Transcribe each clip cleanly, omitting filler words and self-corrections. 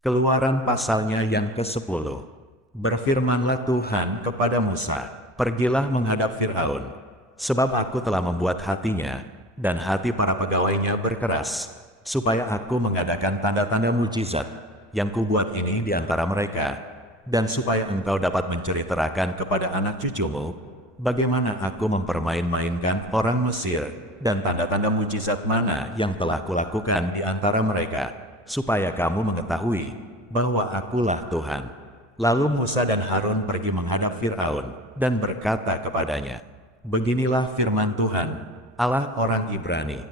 Keluaran pasalnya yang ke-10. Berfirmanlah Tuhan kepada Musa, "Pergilah menghadap Firaun, sebab aku telah membuat hatinya, dan hati para pegawainya berkeras, supaya aku mengadakan tanda-tanda mujizat yang kubuat ini di antara mereka, dan supaya engkau dapat menceritakan kepada anak cucumu, bagaimana aku mempermain-mainkan orang Mesir, dan tanda-tanda mujizat mana yang telah kulakukan di antara mereka, supaya kamu mengetahui bahwa akulah Tuhan." Lalu Musa dan Harun pergi menghadap Firaun dan berkata kepadanya, "Beginilah firman Tuhan, Allah orang Ibrani,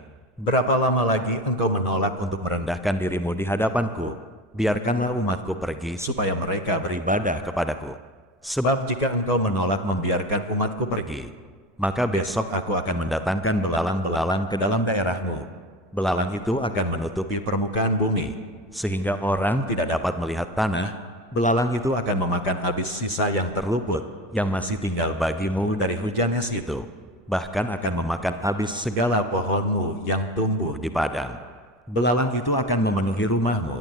berapa lama lagi engkau menolak untuk merendahkan dirimu di hadapanku? Biarkanlah umatku pergi supaya mereka beribadah kepadaku. Sebab jika engkau menolak membiarkan umatku pergi, maka besok aku akan mendatangkan belalang-belalang ke dalam daerahmu. Belalang itu akan menutupi permukaan bumi, sehingga orang tidak dapat melihat tanah. Belalang itu akan memakan habis sisa yang terluput, yang masih tinggal bagimu dari hujan es itu. Bahkan akan memakan habis segala pohonmu yang tumbuh di padang. Belalang itu akan memenuhi rumahmu,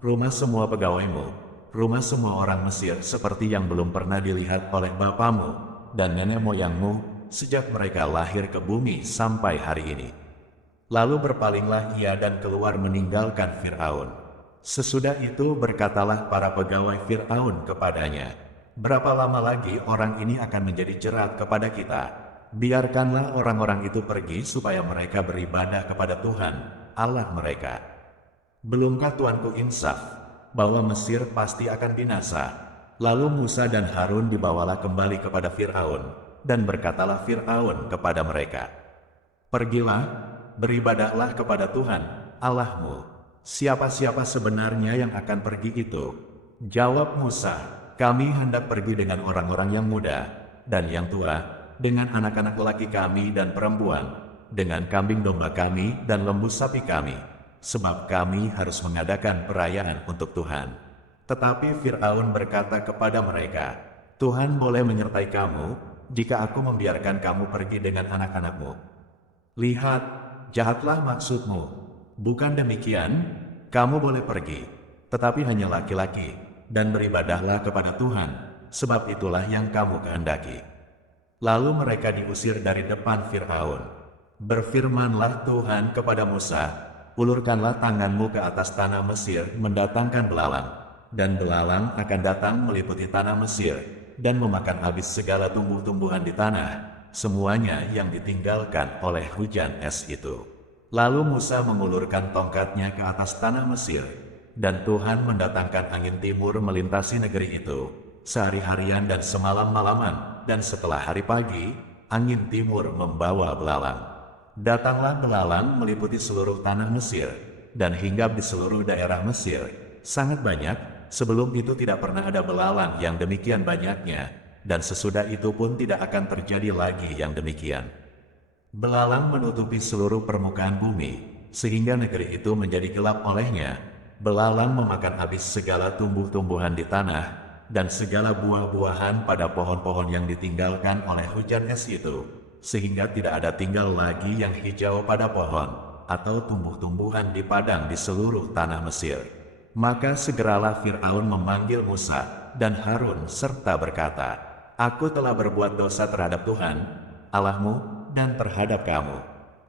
rumah semua pegawaimu, rumah semua orang Mesir seperti yang belum pernah dilihat oleh bapamu dan nenek moyangmu sejak mereka lahir ke bumi sampai hari ini." Lalu berpalinglah ia dan keluar meninggalkan Firaun. Sesudah itu berkatalah para pegawai Firaun kepadanya, "Berapa lama lagi orang ini akan menjadi jerat kepada kita? Biarkanlah orang-orang itu pergi supaya mereka beribadah kepada Tuhan, Allah mereka. Belumkah Tuanku insaf bahwa Mesir pasti akan binasa?" Lalu Musa dan Harun dibawalah kembali kepada Firaun, dan berkatalah Firaun kepada mereka, "Pergilah, beribadahlah kepada Tuhan, Allahmu. Siapa-siapa sebenarnya yang akan pergi itu?" Jawab Musa, "Kami hendak pergi dengan orang-orang yang muda dan yang tua, dengan anak-anak lelaki kami dan perempuan, dengan kambing domba kami dan lembu sapi kami, sebab kami harus mengadakan perayaan untuk Tuhan." Tetapi Firaun berkata kepada mereka, "Tuhan boleh menyertai kamu jika aku membiarkan kamu pergi dengan anak-anakmu. Lihat, jahatlah maksudmu. Bukan demikian, kamu boleh pergi, tetapi hanya laki-laki, dan beribadahlah kepada Tuhan, sebab itulah yang kamu kehendaki." Lalu mereka diusir dari depan Firaun. Berfirmanlah Tuhan kepada Musa, "Ulurkanlah tanganmu ke atas tanah Mesir mendatangkan belalang, dan belalang akan datang meliputi tanah Mesir, dan memakan habis segala tumbuh-tumbuhan di tanah, semuanya yang ditinggalkan oleh hujan es itu." Lalu Musa mengulurkan tongkatnya ke atas tanah Mesir, dan Tuhan mendatangkan angin timur melintasi negeri itu, sehari-harian dan semalam-malaman, dan setelah hari pagi, angin timur membawa belalang. Datanglah belalang meliputi seluruh tanah Mesir, dan hinggap di seluruh daerah Mesir, sangat banyak. Sebelum itu tidak pernah ada belalang yang demikian banyaknya, dan sesudah itu pun tidak akan terjadi lagi yang demikian. Belalang menutupi seluruh permukaan bumi, sehingga negeri itu menjadi gelap olehnya. Belalang memakan habis segala tumbuh-tumbuhan di tanah, dan segala buah-buahan pada pohon-pohon yang ditinggalkan oleh hujan es itu, sehingga tidak ada tinggal lagi yang hijau pada pohon, atau tumbuh-tumbuhan di padang di seluruh tanah Mesir. Maka segeralah Firaun memanggil Musa dan Harun serta berkata, "Aku telah berbuat dosa terhadap Tuhan, Allahmu, dan terhadap kamu.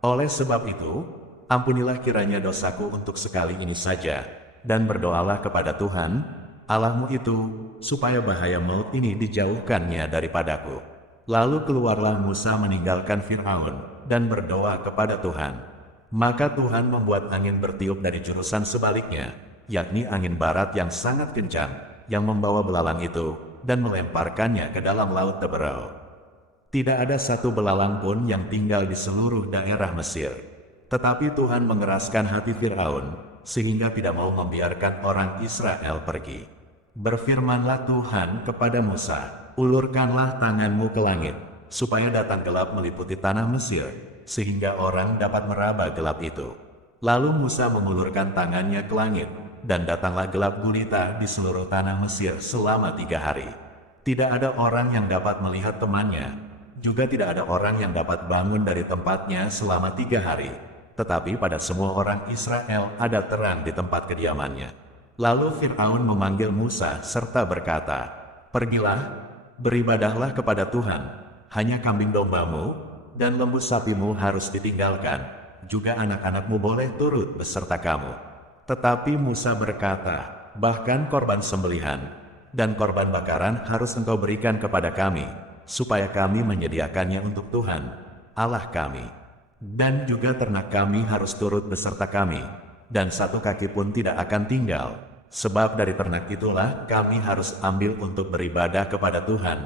Oleh sebab itu, ampunilah kiranya dosaku untuk sekali ini saja, dan berdoalah kepada Tuhan, Allahmu itu, supaya bahaya maut ini dijauhkannya daripadaku." Lalu keluarlah Musa meninggalkan Firaun, dan berdoa kepada Tuhan. Maka Tuhan membuat angin bertiup dari jurusan sebaliknya, yakni angin barat yang sangat kencang, yang membawa belalang itu, dan melemparkannya ke dalam laut Teberau. Tidak ada satu belalang pun yang tinggal di seluruh daerah Mesir. Tetapi Tuhan mengeraskan hati Firaun, sehingga tidak mau membiarkan orang Israel pergi. Berfirmanlah Tuhan kepada Musa, "Ulurkanlah tanganmu ke langit, supaya datang gelap meliputi tanah Mesir, sehingga orang dapat meraba gelap itu." Lalu Musa mengulurkan tangannya ke langit, dan datanglah gelap gulita di seluruh tanah Mesir selama 3 hari. Tidak ada orang yang dapat melihat temannya, juga tidak ada orang yang dapat bangun dari tempatnya selama 3 hari. Tetapi pada semua orang Israel ada terang di tempat kediamannya. Lalu Fir'aun memanggil Musa serta berkata, "Pergilah, beribadahlah kepada Tuhan, hanya kambing dombamu dan lembu sapimu harus ditinggalkan, juga anak-anakmu boleh turut beserta kamu." Tetapi Musa berkata, "Bahkan korban sembelihan dan korban bakaran harus engkau berikan kepada kami, supaya kami menyediakannya untuk Tuhan, Allah kami. Dan juga ternak kami harus turut beserta kami, dan satu kaki pun tidak akan tinggal. Sebab dari ternak itulah kami harus ambil untuk beribadah kepada Tuhan,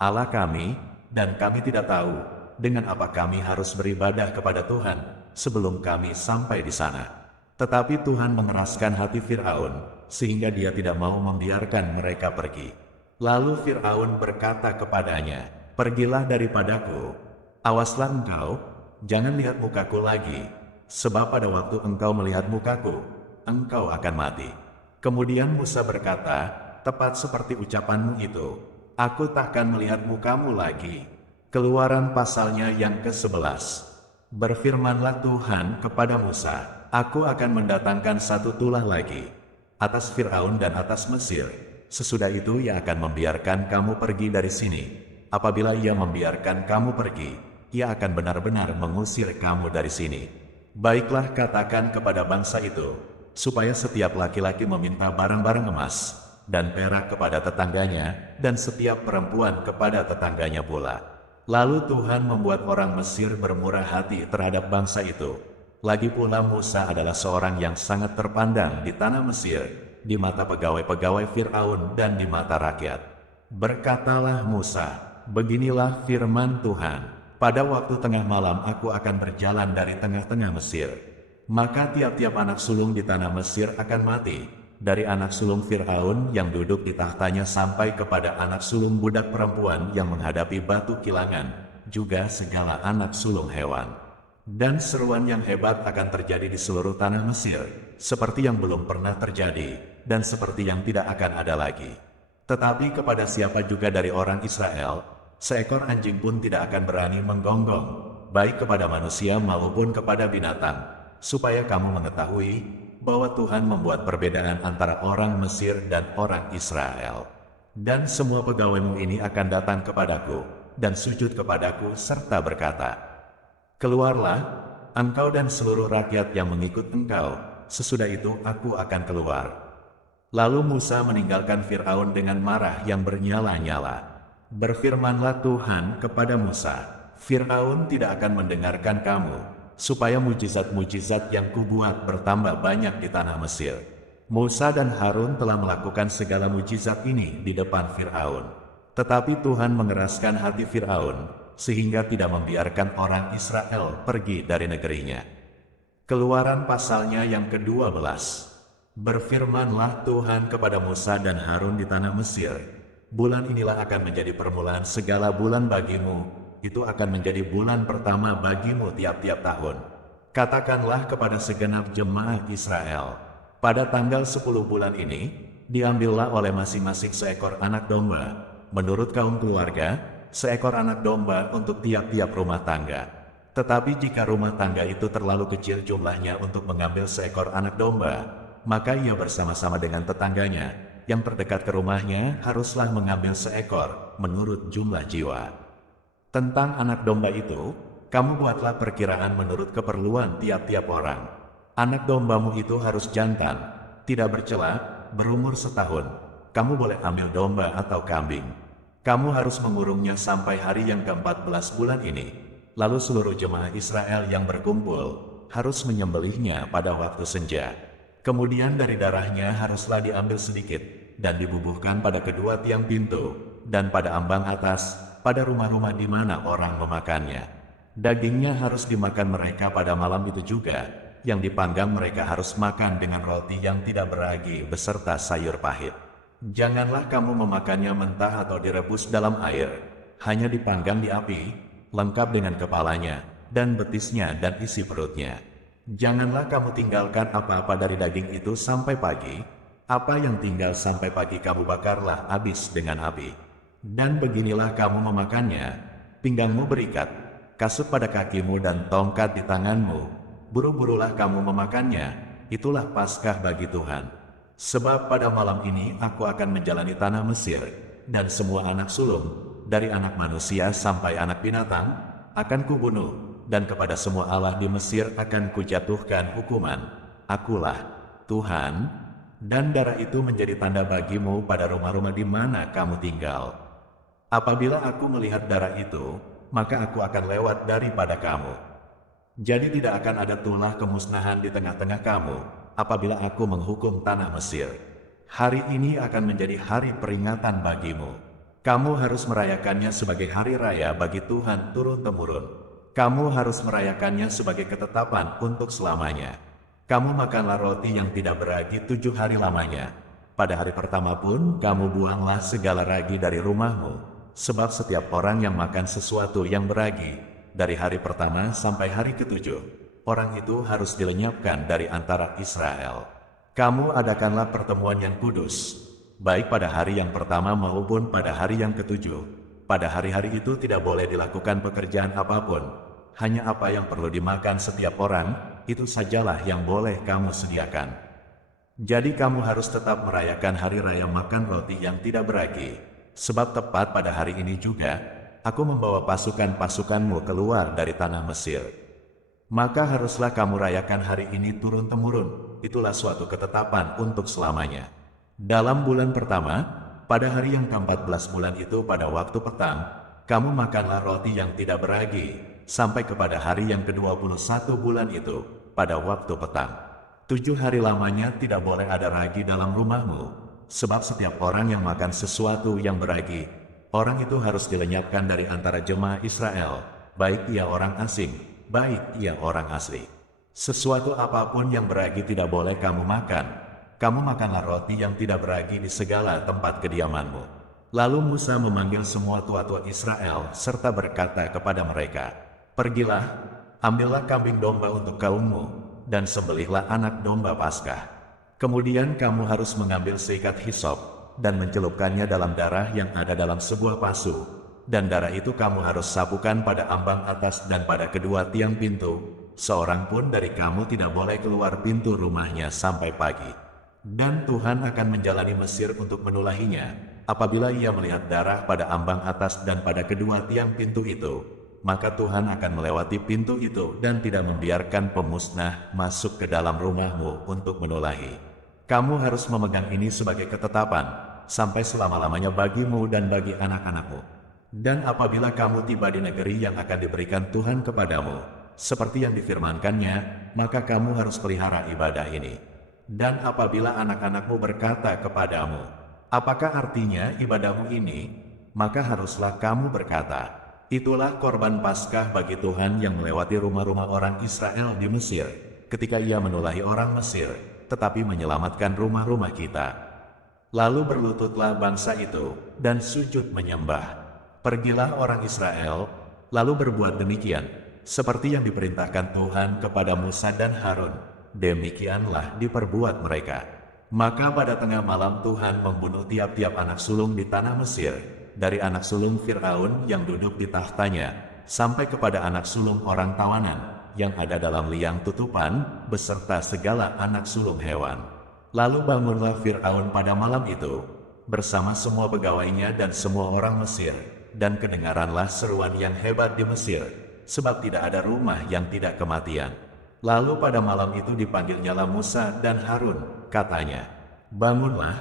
Allah kami, dan kami tidak tahu dengan apa kami harus beribadah kepada Tuhan sebelum kami sampai di sana." Tetapi Tuhan mengeraskan hati Fir'aun, sehingga dia tidak mau membiarkan mereka pergi. Lalu Fir'aun berkata kepadanya, "Pergilah daripadaku, awaslah engkau, jangan lihat mukaku lagi, sebab pada waktu engkau melihat mukaku, engkau akan mati." Kemudian Musa berkata, "Tepat seperti ucapanmu itu, aku takkan melihat mukamu lagi." Keluaran pasalnya yang ke-11. Berfirmanlah Tuhan kepada Musa, "Aku akan mendatangkan satu tulah lagi atas Fir'aun dan atas Mesir. Sesudah itu ia akan membiarkan kamu pergi dari sini. Apabila ia membiarkan kamu pergi, ia akan benar-benar mengusir kamu dari sini. Baiklah, katakan kepada bangsa itu, supaya setiap laki-laki meminta barang-barang emas dan perak kepada tetangganya, dan setiap perempuan kepada tetangganya pula." Lalu Tuhan membuat orang Mesir bermurah hati terhadap bangsa itu. Lagi pula Musa adalah seorang yang sangat terpandang di tanah Mesir, di mata pegawai-pegawai Fir'aun dan di mata rakyat. Berkatalah Musa, "Beginilah firman Tuhan, pada waktu tengah malam aku akan berjalan dari tengah-tengah Mesir. Maka tiap-tiap anak sulung di tanah Mesir akan mati, dari anak sulung Fir'aun yang duduk di tahtanya sampai kepada anak sulung budak perempuan yang menghadapi batu kilangan, juga segala anak sulung hewan. Dan seruan yang hebat akan terjadi di seluruh tanah Mesir, seperti yang belum pernah terjadi, dan seperti yang tidak akan ada lagi. Tetapi kepada siapa juga dari orang Israel, seekor anjing pun tidak akan berani menggonggong, baik kepada manusia maupun kepada binatang, supaya kamu mengetahui bahwa Tuhan membuat perbedaan antara orang Mesir dan orang Israel. Dan semua pegawaimu ini akan datang kepadaku, dan sujud kepadaku serta berkata, 'Keluarlah, engkau dan seluruh rakyat yang mengikut engkau, sesudah itu aku akan keluar.' Lalu Musa meninggalkan Fir'aun dengan marah yang bernyala-nyala. Berfirmanlah Tuhan kepada Musa, "Fir'aun tidak akan mendengarkan kamu, supaya mujizat-mujizat yang kubuat bertambah banyak di tanah Mesir." Musa dan Harun telah melakukan segala mujizat ini di depan Fir'aun. Tetapi Tuhan mengeraskan hati Fir'aun, sehingga tidak membiarkan orang Israel pergi dari negerinya. Keluaran pasalnya yang ke-12. Berfirmanlah Tuhan kepada Musa dan Harun di tanah Mesir, "Bulan inilah akan menjadi permulaan segala bulan bagimu, itu akan menjadi bulan pertama bagimu tiap-tiap tahun. Katakanlah kepada segenap jemaah Israel, pada tanggal 10 bulan ini, diambillah oleh masing-masing seekor anak domba, menurut kaum keluarga, seekor anak domba untuk tiap-tiap rumah tangga. Tetapi jika rumah tangga itu terlalu kecil jumlahnya untuk mengambil seekor anak domba, maka ia bersama-sama dengan tetangganya yang terdekat ke rumahnya haruslah mengambil seekor menurut jumlah jiwa. Tentang anak domba itu, kamu buatlah perkiraan menurut keperluan tiap-tiap orang. Anak dombamu itu harus jantan, tidak bercela, berumur setahun. Kamu boleh ambil domba atau kambing. Kamu harus mengurungnya sampai hari yang ke-14 bulan ini. Lalu seluruh jemaah Israel yang berkumpul harus menyembelihnya pada waktu senja. Kemudian dari darahnya haruslah diambil sedikit dan dibubuhkan pada kedua tiang pintu dan pada ambang atas, pada rumah-rumah di mana orang memakannya. Dagingnya harus dimakan mereka pada malam itu juga. Yang dipanggang mereka harus makan dengan roti yang tidak beragi beserta sayur pahit. Janganlah kamu memakannya mentah atau direbus dalam air, hanya dipanggang di api, lengkap dengan kepalanya, dan betisnya dan isi perutnya. Janganlah kamu tinggalkan apa-apa dari daging itu sampai pagi. Apa yang tinggal sampai pagi kamu bakarlah habis dengan api. Dan beginilah kamu memakannya, pinggangmu berikat, kasut pada kakimu dan tongkat di tanganmu. Buru-burulah kamu memakannya, itulah Paskah bagi Tuhan. Sebab pada malam ini aku akan menjalani tanah Mesir, dan semua anak sulung, dari anak manusia sampai anak binatang, akan kubunuh, dan kepada semua Allah di Mesir akan kujatuhkan hukuman. Akulah Tuhan, dan darah itu menjadi tanda bagimu pada rumah-rumah di mana kamu tinggal. Apabila aku melihat darah itu, maka aku akan lewat daripada kamu. Jadi tidak akan ada tulah kemusnahan di tengah-tengah kamu, apabila aku menghukum tanah Mesir. Hari ini akan menjadi hari peringatan bagimu. Kamu harus merayakannya sebagai hari raya bagi Tuhan turun-temurun. Kamu harus merayakannya sebagai ketetapan untuk selamanya. Kamu makanlah roti yang tidak beragi 7 hari lamanya. Pada hari pertama pun, kamu buanglah segala ragi dari rumahmu. Sebab setiap orang yang makan sesuatu yang beragi, dari hari pertama sampai hari ketujuh, orang itu harus dilenyapkan dari antara Israel. Kamu adakanlah pertemuan yang kudus, baik pada hari yang pertama maupun pada hari yang ketujuh. Pada hari-hari itu tidak boleh dilakukan pekerjaan apapun, hanya apa yang perlu dimakan setiap orang, itu sajalah yang boleh kamu sediakan. Jadi kamu harus tetap merayakan hari raya makan roti yang tidak beragi, sebab tepat pada hari ini juga, aku membawa pasukan-pasukanmu keluar dari tanah Mesir. Maka haruslah kamu rayakan hari ini turun-temurun, itulah suatu ketetapan untuk selamanya. Dalam bulan pertama, pada hari yang ke-14 bulan itu pada waktu petang, kamu makanlah roti yang tidak beragi, sampai kepada hari yang ke-21 bulan itu, pada waktu petang. 7 hari lamanya tidak boleh ada ragi dalam rumahmu, sebab setiap orang yang makan sesuatu yang beragi, orang itu harus dilenyapkan dari antara jemaah Israel, baik ia orang asing, baik ia orang asli. Sesuatu apapun yang beragi tidak boleh kamu makan. Kamu makanlah roti yang tidak beragi di segala tempat kediamanmu. Lalu Musa memanggil semua tua-tua Israel serta berkata kepada mereka, "Pergilah, ambillah kambing domba untuk kaummu, dan sembelihlah anak domba Paskah. Kemudian kamu harus mengambil seikat hisop, dan mencelupkannya dalam darah yang ada dalam sebuah pasu, dan darah itu kamu harus sapukan pada ambang atas dan pada kedua tiang pintu. Seorang pun dari kamu tidak boleh keluar pintu rumahnya sampai pagi. Dan Tuhan akan menjalani Mesir untuk menulahinya. Apabila ia melihat darah pada ambang atas dan pada kedua tiang pintu itu, maka Tuhan akan melewati pintu itu dan tidak membiarkan pemusnah masuk ke dalam rumahmu untuk menulahi. Kamu harus memegang ini sebagai ketetapan, sampai selama-lamanya bagimu dan bagi anak-anakmu. Dan apabila kamu tiba di negeri yang akan diberikan Tuhan kepadamu, seperti yang difirmankannya, maka kamu harus pelihara ibadah ini. Dan apabila anak-anakmu berkata kepadamu, apakah artinya ibadahmu ini? Maka haruslah kamu berkata, itulah korban Paskah bagi Tuhan yang melewati rumah-rumah orang Israel di Mesir, ketika ia menulahi orang Mesir, tetapi menyelamatkan rumah-rumah kita. Lalu berlututlah bangsa itu, dan sujud menyembah. Pergilah orang Israel, lalu berbuat demikian, seperti yang diperintahkan Tuhan kepada Musa dan Harun. Demikianlah diperbuat mereka. Maka pada tengah malam Tuhan membunuh tiap-tiap anak sulung di tanah Mesir, dari anak sulung Fir'aun yang duduk di tahtanya, sampai kepada anak sulung orang tawanan, yang ada dalam liang tutupan, beserta segala anak sulung hewan. Lalu bangunlah Fir'aun pada malam itu, bersama semua pegawainya dan semua orang Mesir, dan kedengaranlah seruan yang hebat di Mesir, sebab tidak ada rumah yang tidak kematian. Lalu pada malam itu dipanggilnyalah Musa dan Harun, katanya, bangunlah,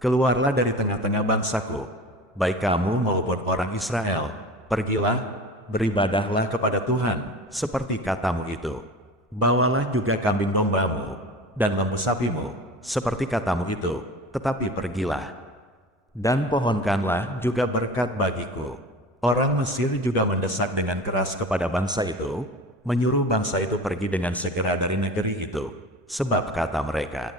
keluarlah dari tengah-tengah bangsaku, baik kamu maupun orang Israel, pergilah, beribadahlah kepada Tuhan, seperti katamu itu. Bawalah juga kambing dombamu, dan lembu sapimu, seperti katamu itu, tetapi pergilah. Dan pohonkanlah juga berkat bagiku. Orang Mesir juga mendesak dengan keras kepada bangsa itu, menyuruh bangsa itu pergi dengan segera dari negeri itu, sebab kata mereka,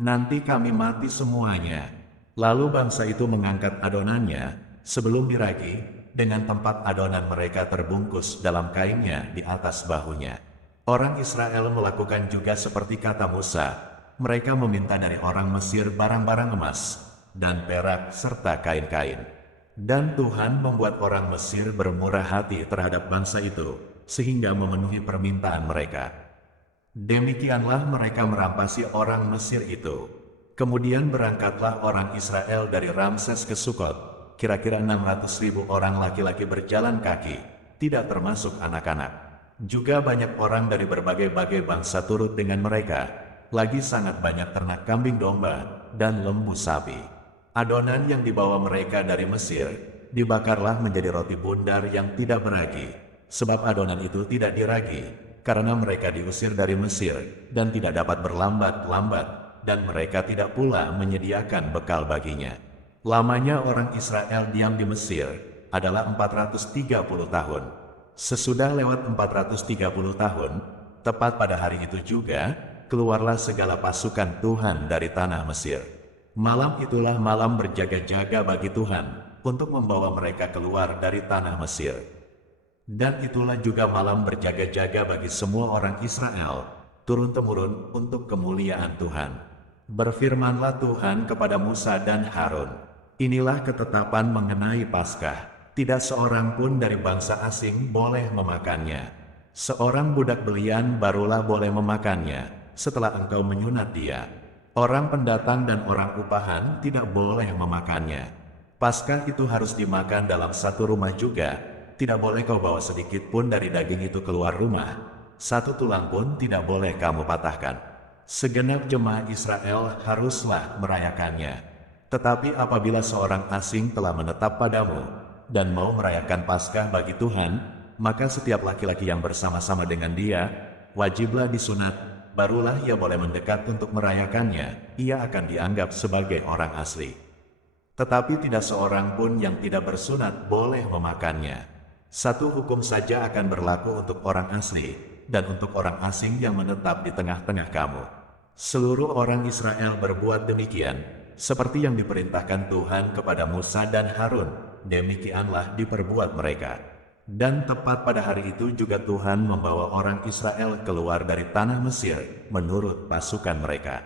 nanti kami mati semuanya. Lalu bangsa itu mengangkat adonannya, sebelum diragi, dengan tempat adonan mereka terbungkus dalam kainnya di atas bahunya. Orang Israel melakukan juga seperti kata Musa. Mereka meminta dari orang Mesir barang-barang emas, dan perak serta kain-kain. Dan Tuhan membuat orang Mesir bermurah hati terhadap bangsa itu, sehingga memenuhi permintaan mereka. Demikianlah mereka merampasi orang Mesir itu. Kemudian berangkatlah orang Israel dari Ramses ke Sukot. Kira-kira 600.000 orang laki-laki berjalan kaki, tidak termasuk anak-anak. Juga banyak orang dari berbagai-bagai bangsa turut dengan mereka. Lagi sangat banyak ternak kambing domba dan lembu sapi. Adonan yang dibawa mereka dari Mesir dibakarlah menjadi roti bundar yang tidak beragi. Sebab adonan itu tidak diragi, karena mereka diusir dari Mesir dan tidak dapat berlambat-lambat. Dan mereka tidak pula menyediakan bekal baginya. Lamanya orang Israel diam di Mesir adalah 430 tahun. Sesudah lewat 430 tahun, tepat pada hari itu juga, keluarlah segala pasukan Tuhan dari tanah Mesir. Malam itulah malam berjaga-jaga bagi Tuhan untuk membawa mereka keluar dari tanah Mesir. Dan itulah juga malam berjaga-jaga bagi semua orang Israel, turun-temurun untuk kemuliaan Tuhan. Berfirmanlah Tuhan kepada Musa dan Harun, inilah ketetapan mengenai Paskah. Tidak seorang pun dari bangsa asing boleh memakannya. Seorang budak belian barulah boleh memakannya, setelah engkau menyunat dia. Orang pendatang dan orang upahan tidak boleh memakannya. Paskah itu harus dimakan dalam satu rumah juga. Tidak boleh kau bawa sedikit pun dari daging itu keluar rumah. Satu tulang pun tidak boleh kamu patahkan. Segenap jemaah Israel haruslah merayakannya. Tetapi apabila seorang asing telah menetap padamu dan mau merayakan Paskah bagi Tuhan, maka setiap laki-laki yang bersama-sama dengan dia wajiblah disunat, barulah ia boleh mendekat untuk merayakannya. Ia akan dianggap sebagai orang asli. Tetapi tidak seorang pun yang tidak bersunat boleh memakannya. Satu hukum saja akan berlaku untuk orang asli dan untuk orang asing yang menetap di tengah-tengah kamu. Seluruh orang Israel berbuat demikian, seperti yang diperintahkan Tuhan kepada Musa dan Harun, demikianlah diperbuat mereka. Dan tepat pada hari itu juga Tuhan membawa orang Israel keluar dari tanah Mesir menurut pasukan mereka.